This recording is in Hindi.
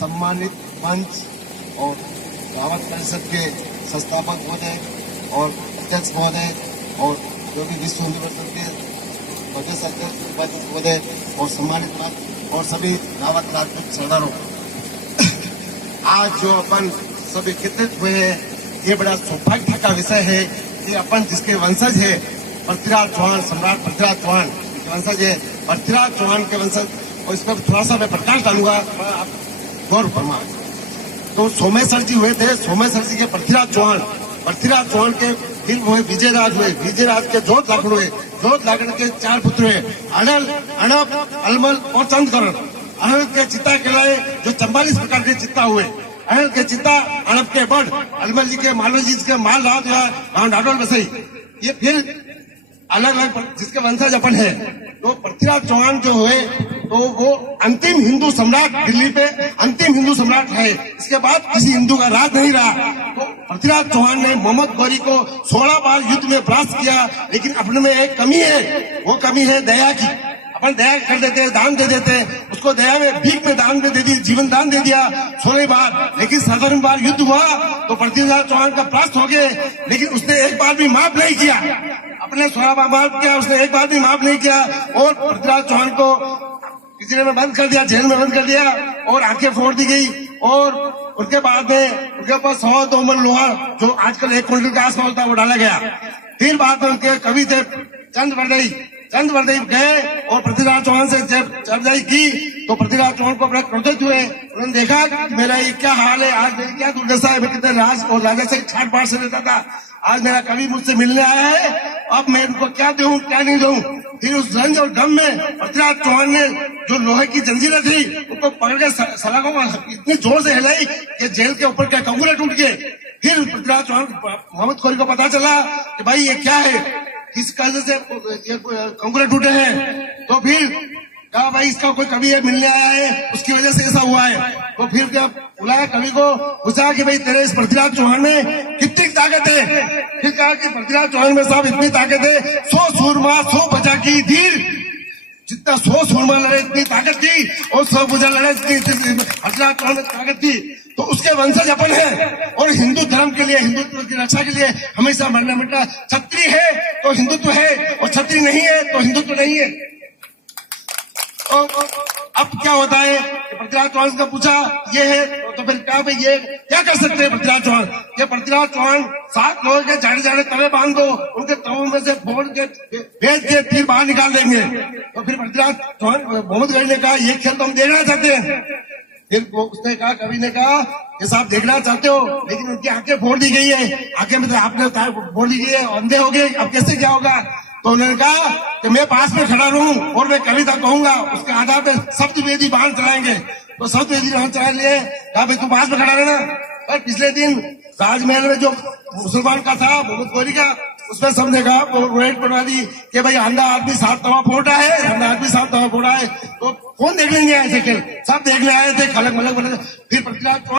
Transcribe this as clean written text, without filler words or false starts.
सम्मानित पंच और रावत परिषद के संस्थापक महोदय और अध्यक्ष महोदय और जो भी विश्व हिंदू परिषद के प्रदेश अध्यक्ष उपाध्यक्ष महोदय और सम्मानित और सभी रावत राजपूत सरदारों, आज जो अपन सब एकत्रित हुए हैं, ये बड़ा सौभाग्य का विषय है कि अपन जिसके वंशज है पृथ्वीराज चौहान, सम्राट पृथ्वीराज चौहान के वंशज है, पृथ्वीराज चौहान के वंशज, और इस पर थोड़ा सा मैं प्रकाश डालूंगा, आप गौर फरमा। तो सोमेश्वर जी हुए थे, सोमेश्वर जी के पृथ्वीराज चौहान के फिल्म हुए विजयराज के जोत लाखड़ के 4 पुत्र हुए, अनल, अणप, अलमल और चंद्रकरण। अनल के चित्ता कहलाए जो 44 प्रकार के चित्ता हुए। अनल के चित्ता, अणप के बड़, अलमल जी के मालव जी के माल रात गांव डाडोल बसई। ये फिर अलग अलग जिसके वंशज अपन है। तो पृथ्वीराज चौहान जो हुए तो वो अंतिम हिंदू सम्राट, दिल्ली पे अंतिम हिंदू सम्राट है। इसके बाद किसी हिंदू का राज नहीं रहा। तो पृथ्वीराज चौहान ने मोहम्मद गौरी को 16 बार युद्ध में परास्त किया, लेकिन अपने में एक कमी है, वो कमी है दया की। अपन दया कर देते, दान दे देते, उसको दया में भीख में दान में दे दी, जीवन दान दे दिया 16 बार, लेकिन 17 बार युद्ध हुआ तो पृथ्वीराज चौहान का परास्त हो गए, लेकिन उसने एक बार भी माफ नहीं किया। अपने 16 बार माफ किया, उसने एक बार भी माफ नहीं किया और पृथ्वीराज चौहान को पिंजरे में बंद कर दिया, जेल में बंद कर दिया और आंखें फोड़ दी गई। और उनके बाद में उनके ऊपर 100 तोमर लोहा जो आजकल 1 क्विंटल का आसपास होता है वो डाला गया। फिर बाद में उनके कवि थे चंद्रवर्दई गए और पृथ्वीराज चौहान से जब चर्चाई की तो पृथ्वीराज चौहान को बड़ा क्रोधित हुए। उन्होंने देखा कि मेरा ये क्या हाल है, आज मेरी क्या दुर्दशा है, मैं कितने राज और राजा से छाट बाट से रहता था, आज मेरा कवि मुझसे मिलने आया है, अब मैं इनको क्या दूं क्या नहीं दूं। फिर उस रंज और गम में पृथ्वीराज चौहान ने जो लोहे की जंजीरें थी उनको पकड़ के सलाखों को इतनी जोर से हिलाई कि जेल के ऊपर का कंगूरे टूट गए। फिर पृथ्वीराज चौहान मोहम्मद गौरी को पता चला कि भाई ये क्या है, किस कारण से कंगूरे टूटे हैं। तो फिर कहा भाई इसका कोई कवि है, मिलने आया है, उसकी वजह से ऐसा हुआ है। तो फिर क्या बुलाया कवि को, पूछा कि भाई तेरे इस पृथ्वीराज चौहान में कितनी ताकत है। फिर कहा कि पृथ्वीराज चौहान में साहब इतनी ताकत है, 100 सूरमा 100 बचा की धीर, जितना 100 सूरमा लड़े इतनी ताकत थी और 100 बुझा लड़े पृथ्वीराज चौहान में ताकत थी। तो उसके वंशज अपन है और हिंदू धर्म के लिए, हिंदुत्व की रक्षा के लिए हमेशा मरना मिटना। क्षत्रिय है तो हिंदुत्व है और क्षत्रिय नहीं है तो हिंदुत्व नहीं है। तो अब क्या होता है, पृथ्वीराज चौहान से पूछा ये है तो फिर क्या भाई ये क्या कर सकते हैं पृथ्वीराज चौहान। ये पृथ्वीराज चौहान 7 लोगों के जाड़े तवे बांध दो, उनके तवों में से फोड़ के भेज के फिर बाहर निकाल देंगे। तो फिर पृथ्वीराज चौहान मोहम्मद गौरी ने कहा ये खेल तो हम देखना चाहते हैं। फिर उसने कहा, कवि ने कहा ये साहब देखना चाहते हो, लेकिन उनकी आंखें फोड़ दी गई है, आंखें मतलब आपने फोड़ दी गई है, अंधे हो गए, अब कैसे क्या होगा। तो उन्होंने कहा कि मैं पास में खड़ा रहूं और मैं कविता कहूंगा, उसके आधार पे सप्तवेदी बांध चलाएंगे। तो सप्तवेदी बांध चला लिए, कहा भाई तू पास में खड़ा रहना। और पिछले दिन ताजमहल में जो मुसलमान का था मोहम्मद गौरी का, उसमें सबने कहा रोहित बनवा दी कि भाई अंधा आदमी 7 तवा फोड़ा है, अंधा आदमी 7 तवा फोड़ा है। तो कौन देखने नहीं आए थे, सब देखने आए थे, खलक मलक। फिर पृथ्वीराज